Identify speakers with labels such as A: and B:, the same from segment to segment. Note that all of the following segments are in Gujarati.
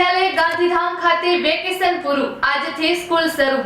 A: મુખ્યાલય ગાંધીધામ ખાતે વેકેશન પૂરું. આજથી સ્કૂલ શરૂ.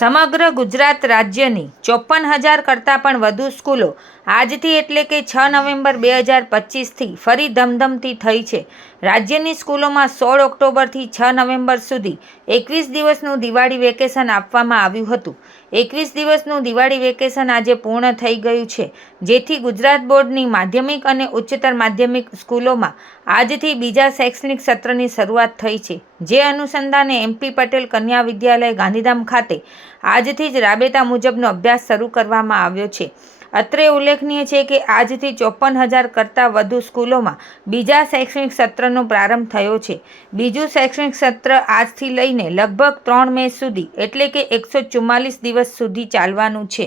B: સમગ્ર ગુજરાત રાજ્યની ચોપન હજાર કરતાં પણ વધુ સ્કૂલો આજથી એટલે કે છ નવેમ્બર બે હજાર પચીસથી ફરી ધમધમતી થઈ છે. રાજ્યની સ્કૂલોમાં સોળ ઓક્ટોબરથી છ નવેમ્બર સુધી એકવીસ દિવસનું દિવાળી વેકેશન આપવામાં આવ્યું હતું. એકવીસ દિવસનું દિવાળી વેકેશન આજે પૂર્ણ થઈ ગયું છે. જેથી ગુજરાત બોર્ડની માધ્યમિક અને ઉચ્ચતર માધ્યમિક સ્કૂલોમાં આજથી બીજા શૈક્ષણિક સત્રની શરૂઆત થઈ છે. જે અનુસંધાને એમપી પટેલ કન્યા વિદ્યાલય ગાંધીધામ ખાતે આજથી જ રાબેતા મુજબનો અભ્યાસ શરૂ કરવામાં આવ્યો છે. અત્રે ઉલ્લેખનીય છે કે આજથી ચોપન હજાર કરતાં વધુ સ્કૂલોમાં બીજા શૈક્ષણિક સત્રનો પ્રારંભ થયો છે. બીજું શૈક્ષણિક સત્ર આજથી લઈને લગભગ ત્રણ મે સુધી, એટલે કે એકસો ચુમ્માલીસ દિવસ સુધી ચાલવાનું છે.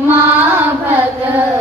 C: મા ભગવતી